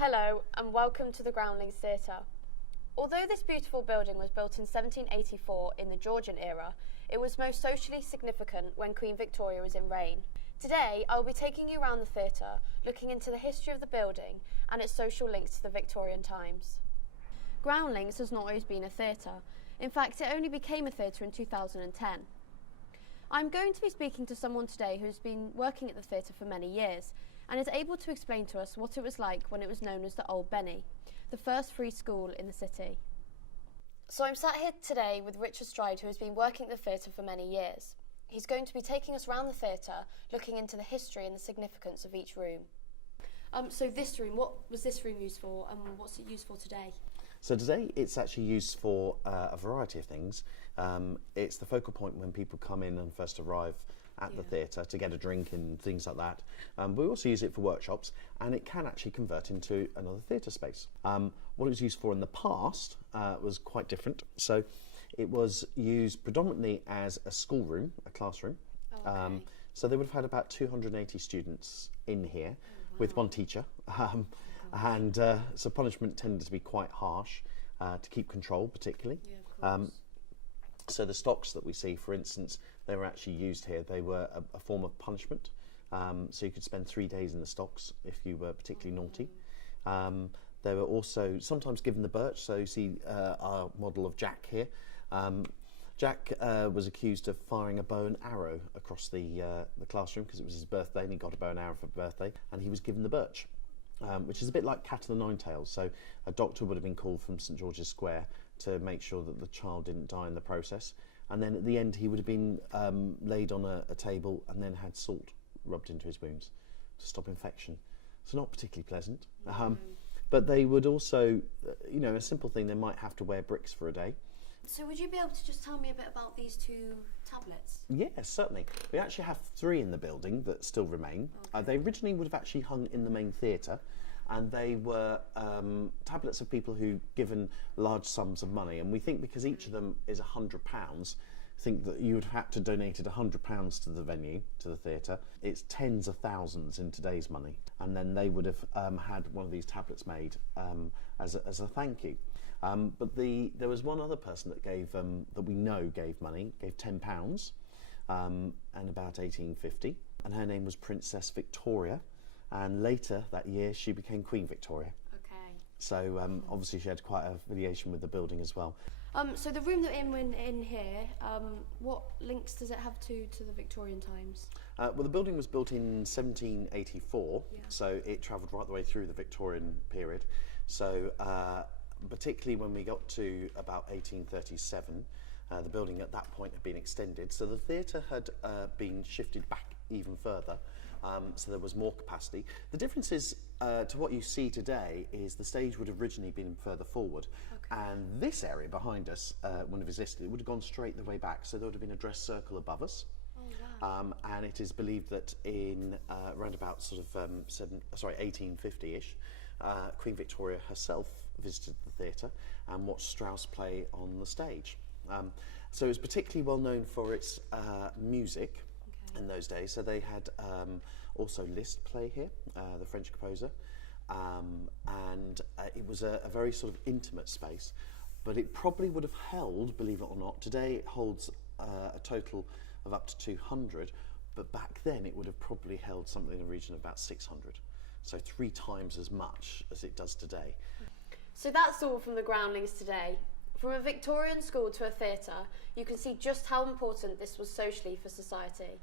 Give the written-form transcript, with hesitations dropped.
Hello and welcome to the Groundlings Theatre. Although this beautiful building was built in 1784 in the Georgian era, it was most socially significant when Queen Victoria was in reign. Today I will be taking you around the theatre, looking into the history of the building and its social links to the Victorian times. Groundlings has not always been a theatre. In fact, it only became a theatre in 2010. I'm going to be speaking to someone today who's been working at the theatre for many years and is able to explain to us what it was like when it was known as the Old Benny, the first free school in the city. So I'm sat here today with Richard Stride, who has been working at the theatre for many years. He's going to be taking us around the theatre, looking into the history and the significance of each room. So this room, what was this room used for and what's it used for today? So today it's actually used for a variety of things. It's the focal point when people come in and first arrive at the theatre to get a drink and things like that. We also use it for workshops, and it can actually convert into another theatre space. What it was used for in the past was quite different. So it was used predominantly as a schoolroom, a classroom. Oh, okay. So they would have had about 280 students in here with one teacher. So punishment tended to be quite harsh to keep control, particularly. Yeah, of course. So the stocks that we see, for instance, they were actually used here. They were a form of punishment. So you could spend 3 days in the stocks if you were particularly naughty. They were also sometimes given the birch. So you see our model of Jack here. Jack was accused of firing a bow and arrow across the classroom because it was his birthday and he got a bow and arrow for birthday, and he was given the birch. Which is a bit like Cat of the Nine Tails. So a doctor would have been called from St George's Square to make sure that the child didn't die in the process. And then at the end he would have been laid on a table and then had salt rubbed into his wounds to stop infection. So not particularly pleasant. But they would also, a simple thing, they might have to wear bricks for a day. So would you be able to just tell me a bit about these two tablets? Yes, certainly. We actually have 3 in the building that still remain. Okay. They originally would have actually hung in the main theatre, and they were tablets of people who given large sums of money. And we think because each of them is £100, think that you would have had to donated £100 to the venue, to the theatre. It's tens of thousands in today's money. And then they would have had one of these tablets made as a thank you. But there was one other person that gave that we know gave money, gave £10, and about 1850, and her name was Princess Victoria, and later that year she became Queen Victoria. Okay. So obviously she had quite a affiliation with the building as well. So the room that we're in here, what links does it have to the Victorian times? Well, the building was built in 1784, Yeah. so it travelled right the way through the Victorian period. So particularly when we got to about 1837, the building at that point had been extended. So the theatre had been shifted back even further, so there was more capacity. The difference is to what you see today is the stage would have originally been further forward. Okay. And this area behind us wouldn't have existed. It would have gone straight the way back, so there would have been a dress circle above us. Oh, wow. And it is believed that in around about sort of 1850-ish, Queen Victoria herself visited the theatre and watched Strauss play on the stage. So it was particularly well known for its music in those days. So they had also Liszt play here, the French composer, and it was a very sort of intimate space, but it probably would have held, believe it or not, today it holds a total of up to 200, but back then it would have probably held something in the region of about 600. So 3 times as much as it does today. So that's all from the Groundlings today. From a Victorian school to a theatre, you can see just how important this was socially for society.